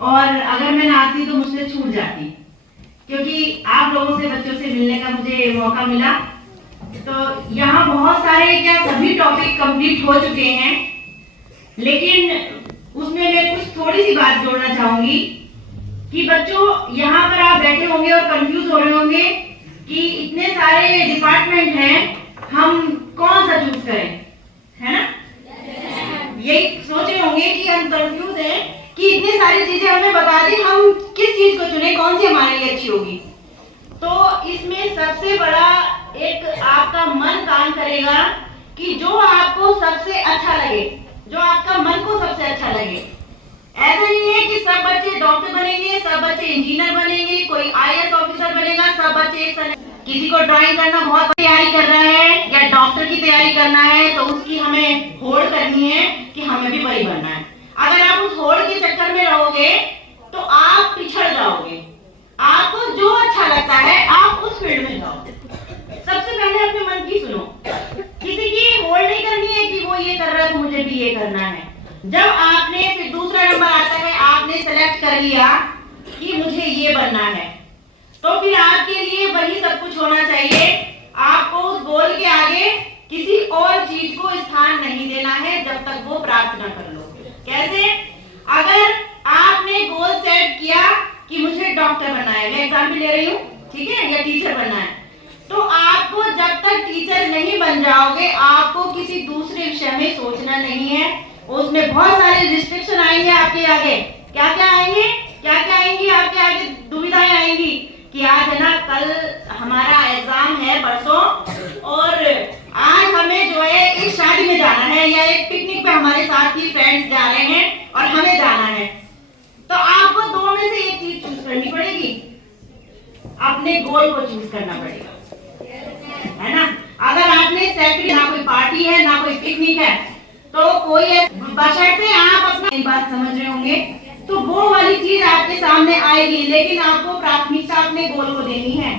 और अगर मैं ना आती तो मुझसे छूट जाती, क्योंकि आप लोगों से, बच्चों से मिलने का मुझे मौका मिला। तो यहाँ बहुत सारे, क्या सभी टॉपिक कंप्लीट हो चुके हैं, लेकिन उसमें मैं कुछ थोड़ी सी बात जोड़ना चाहूंगी कि बच्चों यहाँ पर आप बैठे होंगे और कंफ्यूज हो रहे होंगे कि इतने सारे डिपार्टमेंट हैं, हम कौन सा चूज करें, है ना? यही सोच रहे होंगे कि हम कंफ्यूज हैं कि इतनी सारी चीजें हमें बता दी, हम किस चीज को चुने, कौन सी हमारे लिए अच्छी होगी। तो इसमें सबसे बड़ा एक आपका मन काम करेगा कि जो आपको सबसे अच्छा लगे, जो आपका मन को सबसे अच्छा लगे। ऐसा नहीं है कि सब बच्चे डॉक्टर बनेंगे, सब बच्चे इंजीनियर बनेंगे, कोई आईएएस ऑफिसर बनेगा, सब बच्चे किसी को ड्राइंग करना बहुत तैयारी कर रहा है या डॉक्टर की तैयारी करना है, तो उसकी हमें होड़ करनी है कि हमें भी वही बनना है। अगर आप उस होड़ के चक्कर में रहोगे तो आप पिछड़ जाओगे। आपको जो अच्छा लगता है आप उस फील्ड में जाओ। सबसे पहले अपने मन की सुनो, किसी की होड़ नहीं करनी है कि वो ये कर रहा है तो मुझे भी ये करना है। जब आपने, फिर दूसरा नंबर आता है, आपने सेलेक्ट कर लिया कि मुझे ये बनना है, तो फिर आपके लिए वही सब कुछ होना चाहिए। आपको उस गोल के आगे किसी और चीज को स्थान नहीं देना है जब तक वो प्राप्त न कर लो। कैसे? अगर आपने गोल सेट किया कि मुझे डॉक्टर बनना है, मैं एग्जाम्पल ले रही हूँ, ठीक है, या टीचर बनना है, तो आपको जब तक टीचर नहीं बन जाओगे आपको किसी दूसरे विषय में सोचना नहीं है। उसमें बहुत सारे रिस्ट्रिक्शन आएंगे आपके आगे। क्या क्या आएंगे? क्या क्या आएंगी आपके आगे? दुविधाएं आएंगी कि आज है ना, कल हमारा एग्जाम है परसों, और आज हमें जो है एक शादी में जाना है या एक पिकनिक पे हमारे साथ ही फ्रेंड्स जा रहे हैं और हमें जाना है। तो आपको दो में से एक चीज चूज करनी पड़ेगी, अपने गोल को चूज करना पड़ेगा, है ना? अगर आपने सेट, ना कोई पार्टी है ना कोई पिकनिक है, तो कोई बशर्ते आप अपनी बात समझ रहे होंगे, तो वो वाली चीज आपके सामने आएगी, लेकिन आपको प्राथमिकता अपने गोल को देनी है।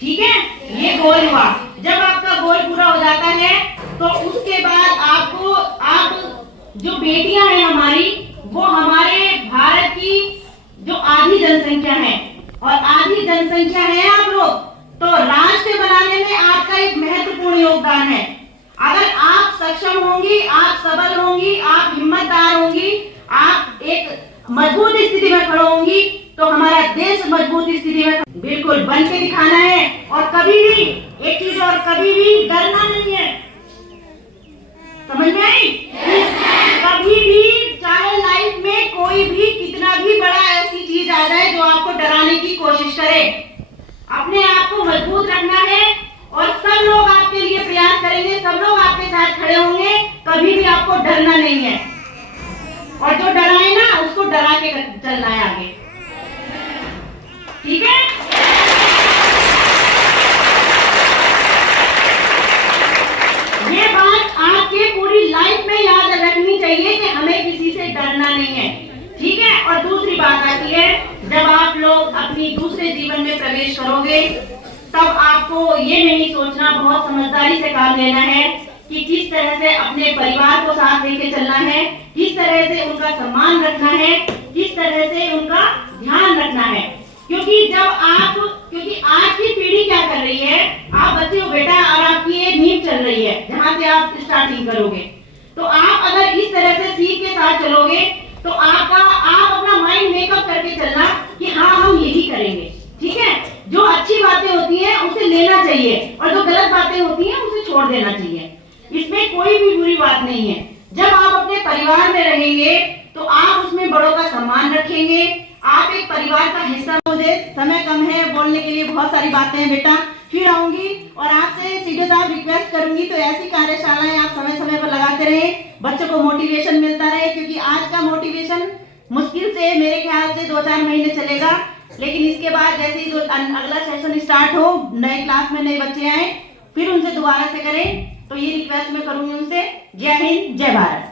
ठीक है, ये गोल हुआ। जब आपका गोल पूरा हो जाता है तो उसके बाद आपको, आप जो बेटियां हैं हमारी, वो हमारे भारत की जो आधी जनसंख्या है, और आधी जनसंख्या है आप लोग, तो राष्ट्र बनाने में आपका एक महत्वपूर्ण योगदान है। अगर आप सक्षम होंगी, आप सबल होंगी, आप हिम्मतदार होंगी, आप एक मजबूत स्थिति में खड़े होंगी, तो हमारा देश मजबूत स्थिति में बिल्कुल बन के दिखाना है। और कभी भी एक चीज, और कभी भी डरना नहीं है। समझ में आई? कभी भी, चाहे लाइफ में कोई भी कितना भी बड़ा ऐसी चीज आ जाए जो आपको डराने की कोशिश करे, अपने आप को मजबूत रखना है और सब लोग आपके लिए प्रयास करेंगे, सब लोग आपके साथ खड़े होंगे। कभी भी आपको डरना नहीं है, और जो डराए ना उसको डरा के चलना है आगे। ठीक है? ये बात आपके पूरी लाइफ में याद रखनी चाहिए कि हमें किसी से डरना नहीं है। ठीक है? और दूसरी बात आती है, जब आप लोग अपनी दूसरे जीवन में प्रवेश करोगे, तब आपको ये नहीं सोचना, बहुत समझदारी से काम लेना है कि किस तरह से अपने परिवार को साथ लेके चलना है, किस तरह से उनका सम्मान रखना है, किस तरह से उनका ध्यान रखना है। क्योंकि आज की पीढ़ी क्या कर रही है, आप बच्चे हो बेटा, और आपकी ये नींव चल रही है जहां से आप स्टार्टिंग करोगे। तो आप अगर इस तरह से सीख के साथ चलोगे तो आप अपना माइंड मेकअप करके चलना कि हाँ, हम यही करेंगे। ठीक है? जो अच्छी बातें होती हैं उसे लेना चाहिए, और जो गलत बातें होती हैं उसे छोड़ देना चाहिए। इसमें कोई भी बुरी बात नहीं है। जब आप अपने परिवार में रहेंगे तो आप उसमें बड़ों का सम्मान रखेंगे, आप एक परिवार का हिस्सा। मुझे समय कम है, बोलने के लिए बहुत सारी बातें हैं बेटा, फिर आऊंगी और आपसे सीधे साफ रिक्वेस्ट करूंगी, तो ऐसी कार्यशालाएं आप समय समय पर लगाते रहे, बच्चों को मोटिवेशन मिलता रहे। क्योंकि आज का मोटिवेशन मुश्किल से मेरे ख्याल से 2-4 महीने चलेगा, लेकिन इसके बाद जैसे ही अगला सेशन स्टार्ट हो, नए क्लास में नए बच्चे आए, फिर उनसे दोबारा से करें। तो ये रिक्वेस्ट मैं करूंगी उनसे। जय हिंद, जय भारत।